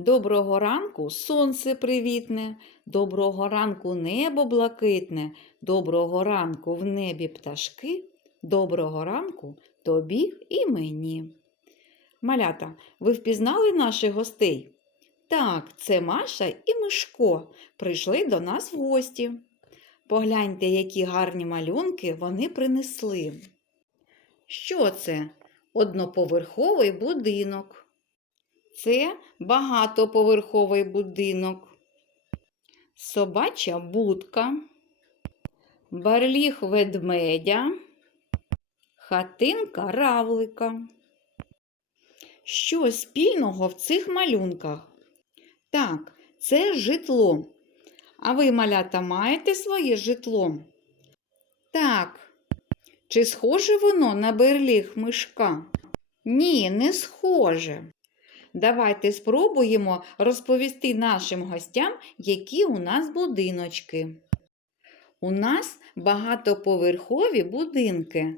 Доброго ранку сонце привітне, доброго ранку небо блакитне, доброго ранку в небі пташки, доброго ранку тобі і мені. Малята, ви впізнали наших гостей? Так, це Маша і Мишко прийшли до нас в гості. Погляньте, які гарні малюнки вони принесли. Що це? Одноповерховий будинок. Це багатоповерховий будинок. Собача будка, барліг ведмедя, хатинка равлика. Що спільного в цих малюнках? Так, це житло. А ви, малята, маєте своє житло? Так. Чи схоже воно на берліг мишка? Ні, не схоже. Давайте спробуємо розповісти нашим гостям, які у нас будиночки. У нас багатоповерхові будинки.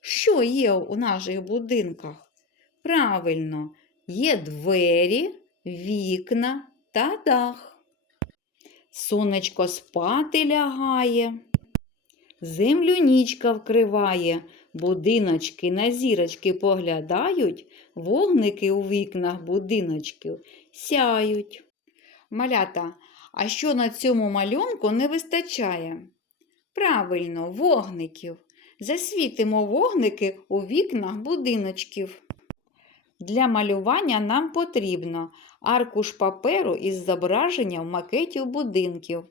Що є у наших будинках? Правильно, є двері, вікна та дах. Сонечко спати лягає. Землю нічка вкриває, будиночки на зірочки поглядають, вогники у вікнах будиночків сяють. Малята, а що на цьому малюнку не вистачає? Правильно, вогників. Засвітимо вогники у вікнах будиночків. Для малювання нам потрібно аркуш паперу із зображенням макетів будинків,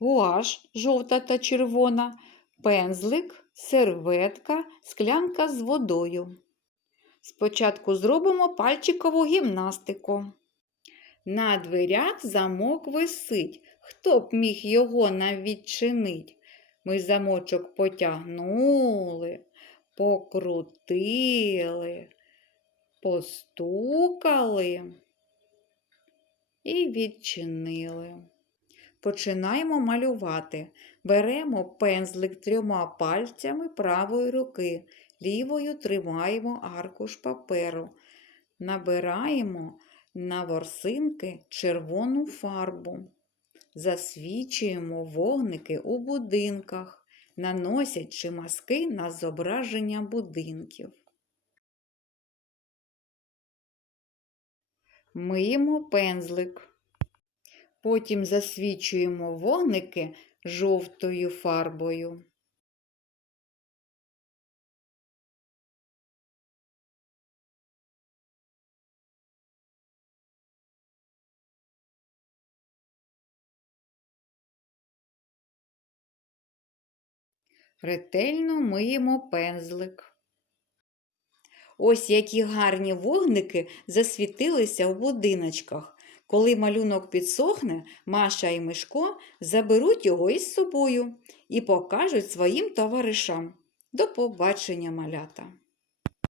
гуаш жовта та червона, пензлик, серветка, склянка з водою. Спочатку зробимо пальчикову гімнастику. На дверях замок висить. Хто б міг його нам відчинить? Ми замочок потягнули, покрутили, постукали і відчинили. Починаємо малювати. Беремо пензлик трьома пальцями правої руки, лівою тримаємо аркуш паперу. Набираємо на ворсинки червону фарбу. Засвічуємо вогники у будинках, наносячи маски на зображення будинків. Миємо пензлик. Потім засвічуємо вогники жовтою фарбою. Ретельно миємо пензлик. Ось які гарні вогники засвітилися у будиночках. Коли малюнок підсохне, Маша і Мишко заберуть його із собою і покажуть своїм товаришам. До побачення, малята!